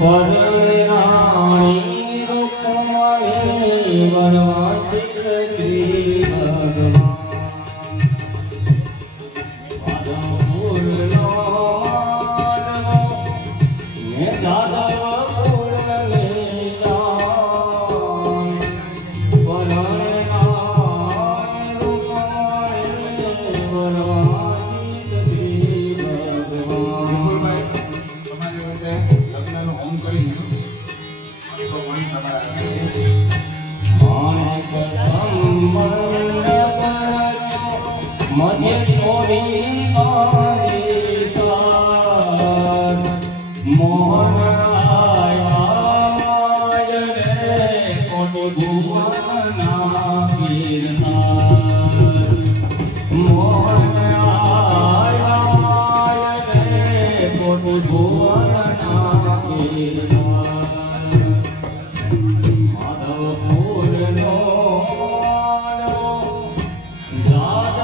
我的。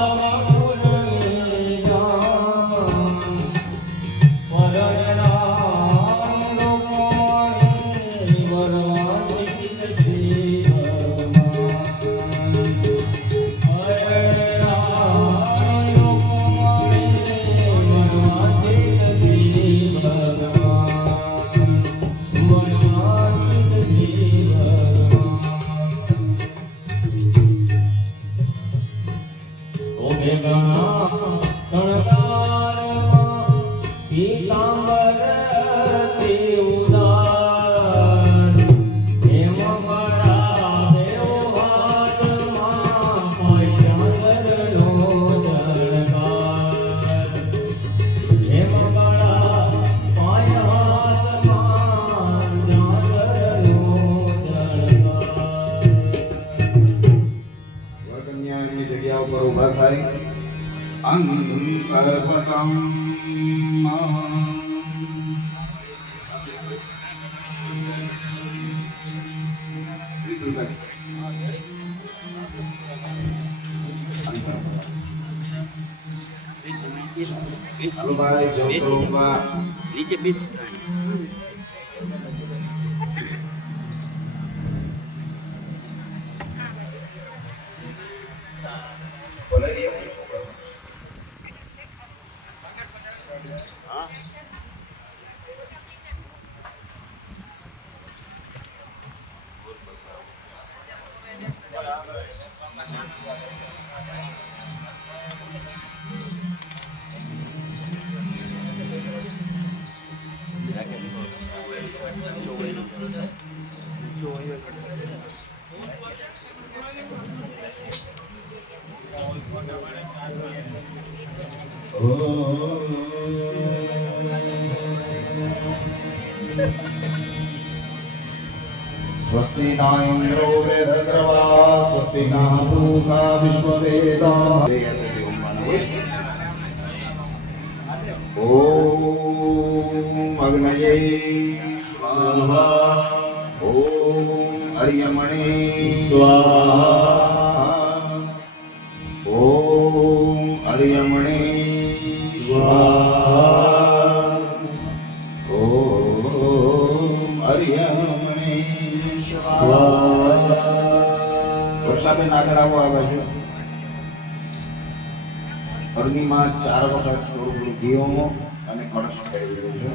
Oh. જગ્યા ઉપર ઊભા થાય. અંકલ્પકમ Halo Pak, jauh Pak. Licep bis. स्वस्ति न इन्द्रो वृधस्रवा स्वस्ति नः पूषा विश्ववेदाः ॐ अग्नये स्वाहा ॐ अर्यमणे स्वाहा આગળ આવો બાજુ અગ્નિમાં ચાર વખત થોડું ઘીઓમો અને કળશ થઈ ગયો છે.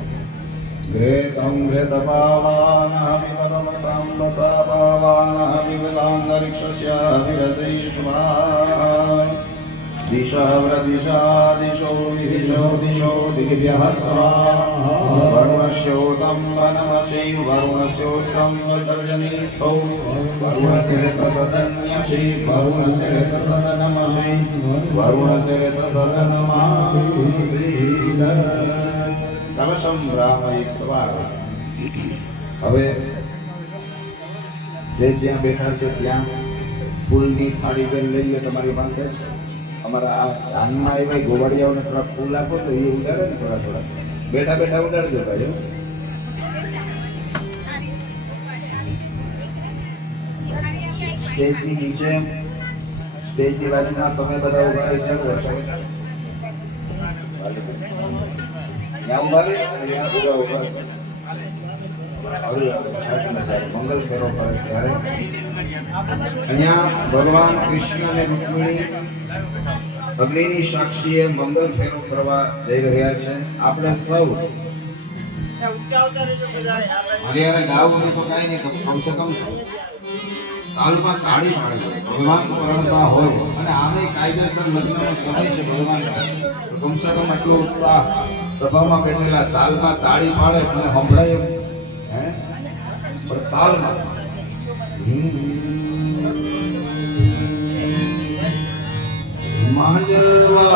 વિરસૈષ્મા દિશઃ વ્રદિશા દિશો વિદિશો દિશો દિગ્ભ્યઃ સ્વાહા વરુણસ્યોतं વનમસૈ વરુણસ્યોસ્तं વસર્જની સૌ વરુણસિરતસદન્યસૈ વરુણસિરતસદનમસૈ વરુણસિરતસદનમાસૈ કલશમ રામયિત્વા હવે જે જ્યાં બેઠા છે ત્યાં ફૂલની થાળી બેન લઈ લો તમારી પાસે. અમારા આ જાનમાં એવા ગોવાળિયાઓને થોડા ફૂલ આપો તો એ ઉડાડે ને થોડા થોડા. બેઠા બેઠા ઉડાડજો ભાઈ સ્ટેજની નીચે, સ્ટેજની બાજુમાં તમે બધા ઊભા રહી શકો છો. ઊભા રહી ત્યાં ત્યારે અહીંયા ભગવાન કૃષ્ણ અને રૂક્મિણી અગ્નિની સાક્ષીએ મંગલ ફેરો કરવા જઈ રહ્યા છે. આપણે સૌ હરિયાણા ગાવું તો કાંઈ નહીં કમસે કમ તાલમાં તાળી પાડે ભગવાન પરણતા હોય. અને આમે કાયદેસર લગ્નનો સમય છે ભગવાન કમસે કમ એટલો ઉત્સાહ સભામાં બેઠેલા તાલમાં તાળી પાડે અને સંભળાય હે? પણ તાલમાં मानवा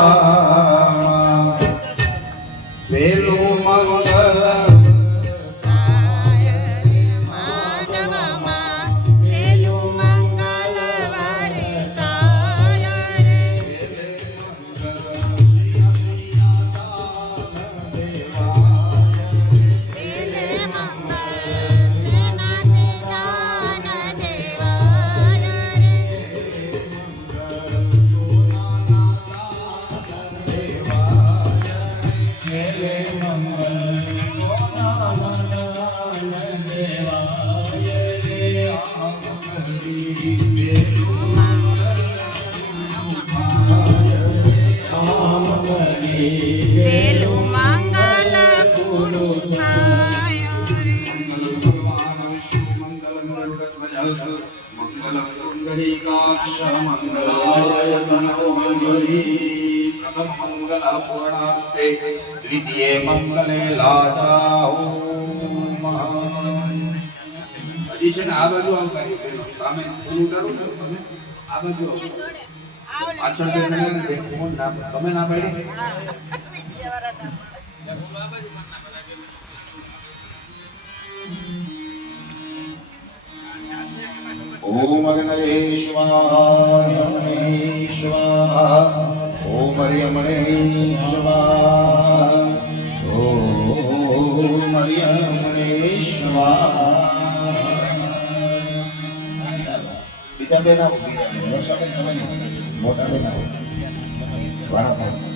છો તમે? આ બાજુ આવો. પાછળ જે મળે ને તમે ના પાડી. ઓમ સ્વાહા ઓમ હરિયમણે સ્વાહા ઓમ હરિયમણે બીજા બે ના બીજા બે વર્ષાબેન તમે નહીં મોટા બે ના વાળા પણ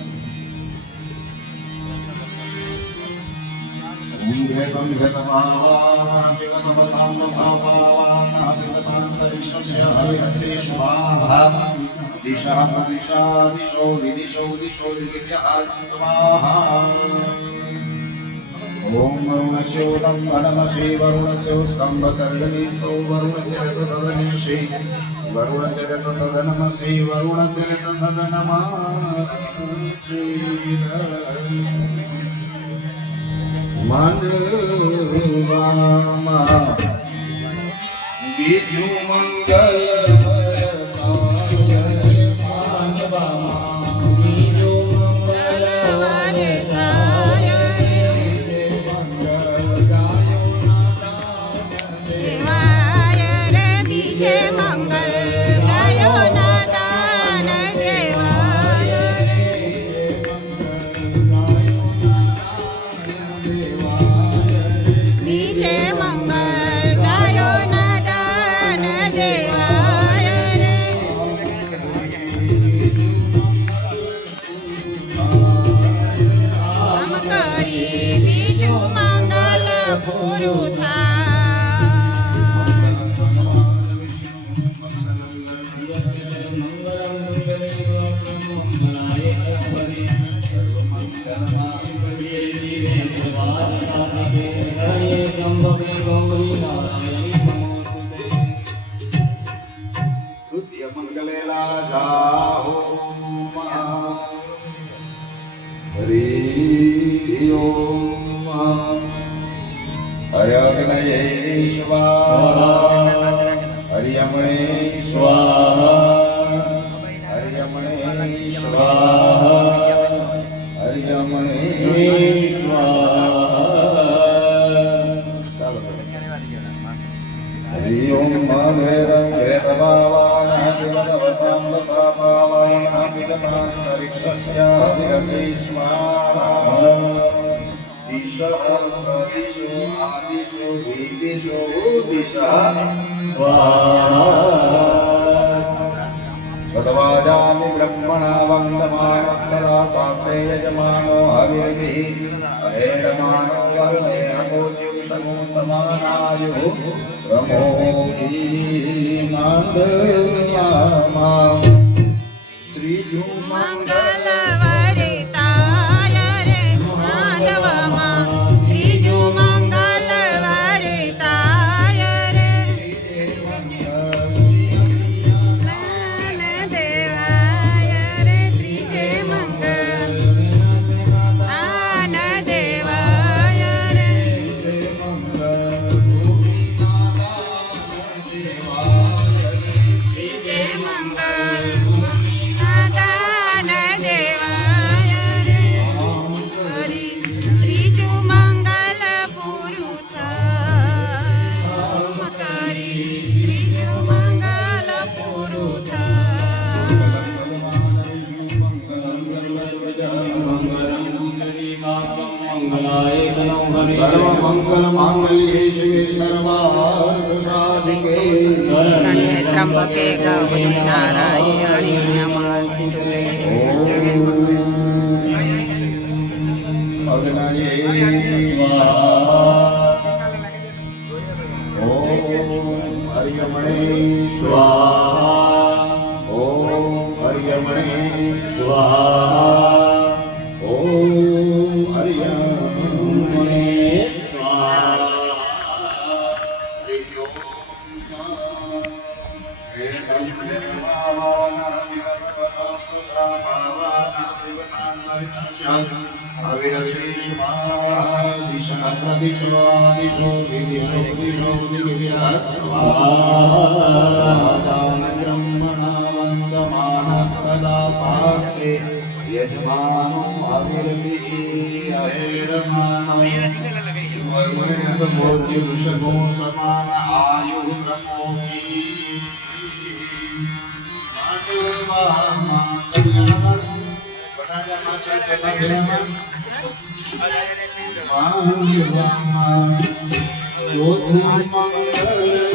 ॐ घटमावान् विगतमसाम्बसावानाभिगतान्तरिक्षस्य हरिरसे स्वाहा दिशः प्रदिशा दिशो विदिशो दिशो दिव्यः स्वाहा ॐ वरुणस्योदं वनमशे वरुणस्य स्कम्भसर्गनीस्थो वरुणस्य रथसदनेशे वरुणस्य रथसदनमसि वरुणस्य रथसदनमासि મનવામાં બીજું મંગલ મંગલ અયગ્નયે સ્વાહા હરિયમણે સ્વાહા હરિયમણે સ્વાહા હરિયમણે ચાલો હરિ ઓમ વેદં વેદભાવાનઃ વિમદવસામ્બસાભાવાનઃ વિગતાन्तરિક્ષસ્ય વિરસે સ્વાહા দিশো দিশা भगवाजामि ब्रह्मणा वन्दमानस्तदा शास्त्रे यजमानो हविर्भिः हरेणमानो वर्णे अमोद्युषमो समानायुः प्रमोगी मान्दयामा સર્વમંગલ માંગલ્યે શિવે સર્વાર્થ સાધિકે શરણ્યે ત્રંબકે ગૌરી નારાયણી નમસ્તુતે અગ્નયે ઓમ હરિયમણે સ્વાહા ब्रह्मणा वन्दमानस्तदा सास्ते यजमानम् अविर्भिः अहेरमानय वर्मोद्युषभो समान आयुः ब्रह्मोऽपि चोधुर्मङ्गल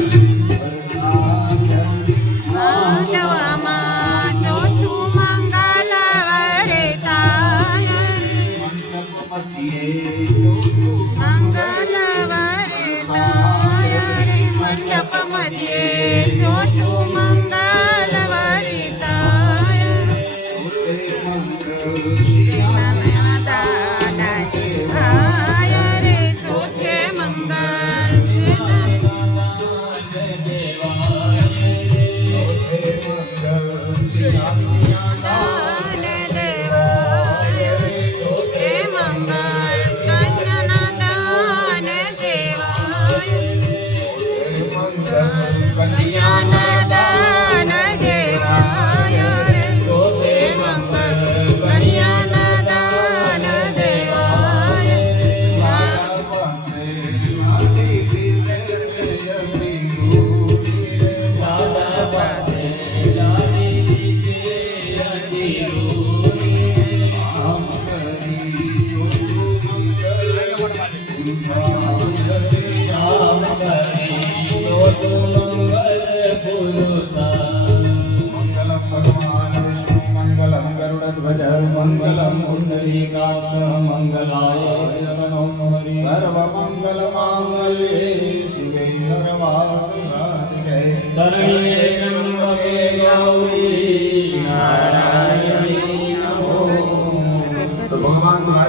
મંગલ વરિતાય રે મંડપ મધ્યે ચોથું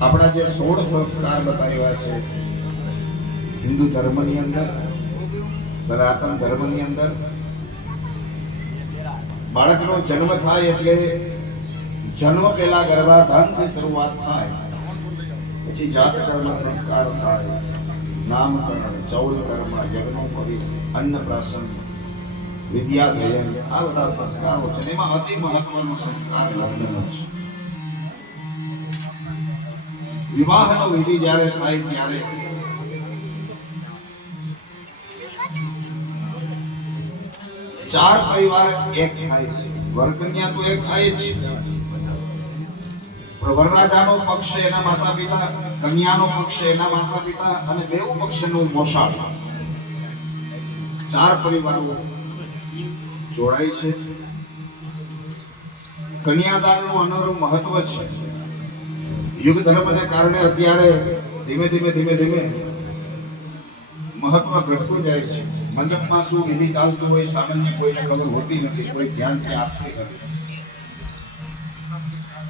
આપણા જે સોળ સંસ્કાર બતાવ્યા છે, હિન્દુ ધર્મની અંદર, સનાતન ધર્મની અંદર, બાળકનો જન્મ થાય એટલે જન્મ પહેલા ગર્ભાધાનથી શરૂઆત થાય, પછી જાત કર્મ સંસ્કાર થાય, નામકરણ ચૌલ કર્મ યજ્ઞોપવિત અન્નપ્રાશન, વિદ્યાધ્યયન, આ બધા સંસ્કારો છે એમાં અતિ મહત્વનો સંસ્કાર લગ્નનો છે. વિવાહનો વિધિ જ્યારે થાય ત્યારે. ચાર પરિવાર એક થાય છે. વરકન્યા તો એક થાય જ. વરરાજાનો પક્ષ એના માતા પિતા કન્યાનો પક્ષ એના માતા પિતા અને બેઉ પક્ષનું મોસાળ. ચાર પરિવારો જોડાય છે. કન્યાદાનનું અનરું મહત્વ છે. યુગ ધર્મને કારણે અત્યારે ધીમે ધીમે ધીમે ધીમે મહત્વ ઘટતું જાય છે મંડપમાં શું વિધિ ચાલતું હોય સામાન્ય કોઈને ખબર હોતી નથી કોઈ ધ્યાન ત્યાં આપતી નથી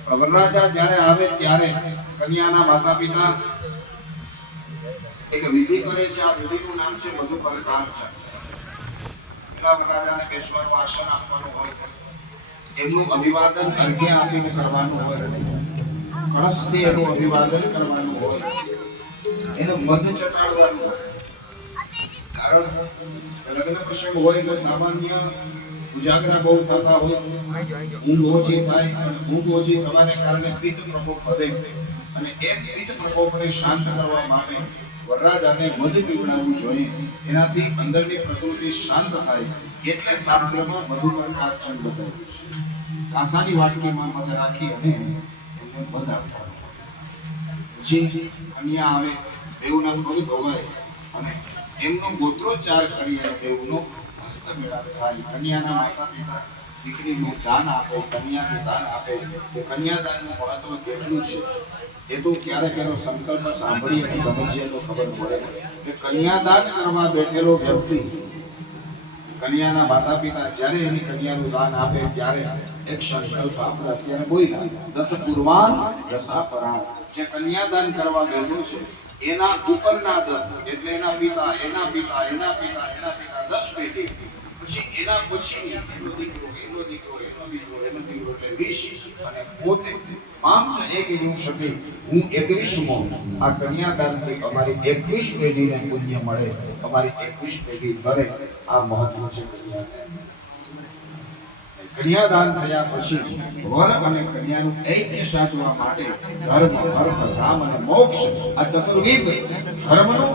પણ વરરાજા જ્યારે આવે ત્યારે કન્યાના માતા પિતા એક વિધિ કરે છે આ વિધિનું નામ છે મધુ પરકાર છે પેલા વરરાજાને બેસવાનું આસન આપવાનું હોય એમનું અભિવાદન અર્ઘ્ય આપીને કરવાનું હોય કળશથી એનું અભિવાદન કરવાનું હોય. એને મધ ચટાડવાનું હોય. કારણ લગ્ન પ્રસંગ હોય એટલે સામાન્ય ઉજાગરા બહુ થતા હોય. ઊંઘ ઓછી થાય અને ઊંઘ ઓછી થવાને કારણે પિત્ત પ્રકોપ વધે. અને એ પિત્ત પ્રકોપને શાંત કરવા માટે વરરાજાને મધ પીવડાવવું જોઈએ. એનાથી અંદરની પ્રકૃતિ શાંત થાય એટલે શાસ્ત્રમાં મધુ પર કાચન બતાવ્યું છે. કાંસાની વાટકીમાં મધ રાખી અને મધ આપવાનું કન્યા આવે બેઉના પગ ધોવાય અને એમનો ગોત્રોચ્ચાર કરી બેઉનો મસ્ત મેળાપ કન્યાના માતા દીકરીનું દાન આપે, કન્યાનું દાન આપે. એ કન્યાદાનનું મહત્વ કેટલું છે? એ તો ક્યારેક એનો સંકલ્પ સાંભળી અને સમજીએ તો ખબર પડે. કે કન્યાદાન કરવા બેઠેલો વ્યક્તિ કન્યાના માતા પિતા જ્યારે એની કન્યાનું દાન આપે ત્યારે એક સંકલ્પ આપણે અત્યારે બોલ્યા દસ પૂર્વાન દશા પરાણ જે કન્યાદાન કરવા ગયેલો છે, એના ઉપરના દસ, એટલે એના પિતા એના પિતા એના પિતા એના પિતા, દસ પેઢી. પછી એના પછી એનો દીકરો એનો દીકરો એનો દીકરો એનો દીકરો, એટલે વીસ, અને પોતે માત્ર એક યુગ હું એકવીસમો. આ કન્યાદાનથી અમારી એકવીસ પેઢીને પુણ્ય મળે, અમારી એકવીસ પેઢી ભરે આ મહત્વ છે કન્યાદાન. કન્યાદાન થયા પછી વર અને કન્યાનું ઐક્ય સાધવા માટે ધર્મ, અર્થ રામ અને મોક્ષ, આ ચતુર્વિધ ધર્મનું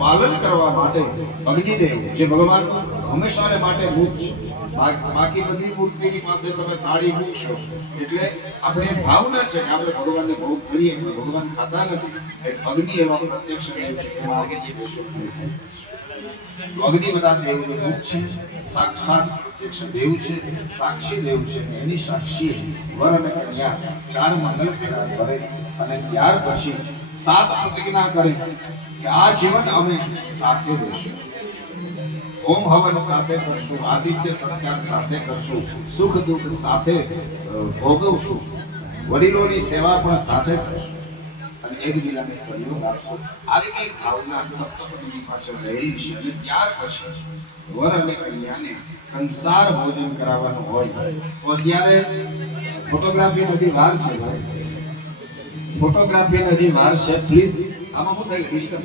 પાલન કરવા માટે અગ્નિદેવ, જે ભગવાનનું હંમેશાને માટે મૂળ છે. બાકી બધી મૂર્તિની પાસે તમે થાળી મૂકશો. એટલે આપણે ભાવના છે આપણે ભગવાનને ભોગ કરીએ ભગવાન ખાતા નથી. અગ્નિ એવા પ્રત્યક્ષ અગ્નિ બધા દેવનું રૂપ છે, સાક્ષાત દેવ છે, સાક્ષી દેવ છે એની સાક્ષી વર અને કન્યા ચાર મંગલ ફેરા કરે અને ત્યાર પછી સાત પ્રતિજ્ઞા કરે કે આ જીવન અમે સાથે રહેશું. ઓમ હવન સાથે કરશું, આદિત્ય સત્યાગ સાથે કરશું, સુખ દુઃખ સાથે ભોગવશું. વડીલોની સેવા પણ સાથે કરશું. અને એકબીજાને સહયોગ આપશું. આવી કઈ ભાવના સપ્તપદીની પાછળ ત્યાર પછી વર અને કન્યાને કંસાર ભોજન કરાવવાનું હોય. તો અત્યારે ફોટોગ્રાફી હજી વાર છે ફોટોગ્રાફી હજી છે પ્લીઝ આમાં શું થાય ડિસ્ટર્બ